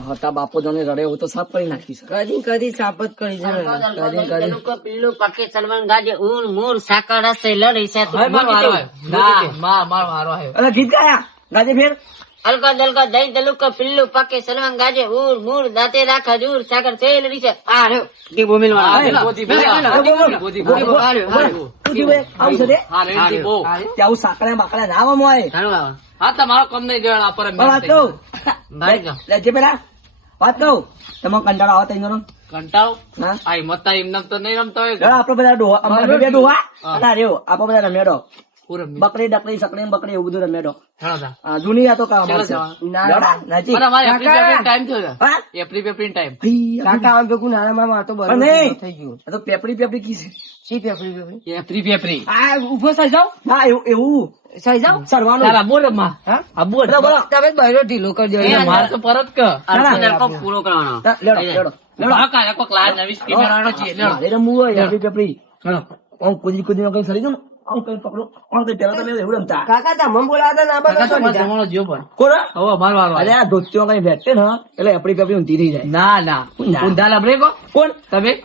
હતા બાપો જોને રડે એવું તો સાફ કરી નાખીશ. કદી સાફ જ કરી છે. પેલું પકે સલમાન ગાજે ઊન મૂળ સાકર હશે લડી છે તું અરે ગીત ગાયા ગાજે ફેર. હલકો દલકો દહીં દલુક પિલ્લું પકે સલમાન ગાજે ઊર મૂળ દાંતે રાખા જૂર સાકર છે લડી છે આ રહ્યો દીપો મિલવા આવું છે તે? તે આવું સાંકળ્યા બાકડા ના આવવામાં આવે. હા તમારો કમ નહીં ગયો પર વાત કહું લેજે પેલા વાત કહું તમે કંટાળો આવે તઈ નો કંટાવ હા આ મતા એમને તો નહીં રમતા હોય આપડે બધા ડોહા અમારે બે ડોહા ના રેવો આપડે બધા રમેડો પૂરમ બકરી ડકરી સકડી બકરી એવું બધું રમેડો. હેડો જૂની આ તો કામ ચાલો આવશે. જવા. લેવડા, નજીક. પણ અમારે એપ્રિલ ટાઈમ થયો છે હા? એપ્રિલ ટાઈમ ભઈ, કાકા આમ ભેગું નાના મામા તો પણ નહીં. આ તો પેપડી પેપડી કી છે. એપ્રિલ આ ઉભો થઈ જાવ. હા એવું થઈ જાવ સરવાનું. તારા બોલ માં આ બોલ બોલો, બોલો. તમે બહેરો ઢીલો કરજો મારે તો પરત કે પૂરો કરવાનો લેડો લેડો લેડો. કાકા કોઈ ક્લાસ નવી સ્કીમ મેળવવાનો છે લેડો મારે રમવું હોય પેપડી પેપડી. હેડો આમ કુદી કુદી કઈ સરી જાવ ને આમ કઈ પકડો આમ કઈ પેલા તમે એવું રમતા કાકા તમારો જમાનો જીવ પણ કોરા હવે મારો વારો અરે આ ધોતીઓ કઈ બેઠે ને એટલે આપડી પેપડી ઊંધી થઈ જાય. ના ના ઊંધા લબડે કો કોણ તમે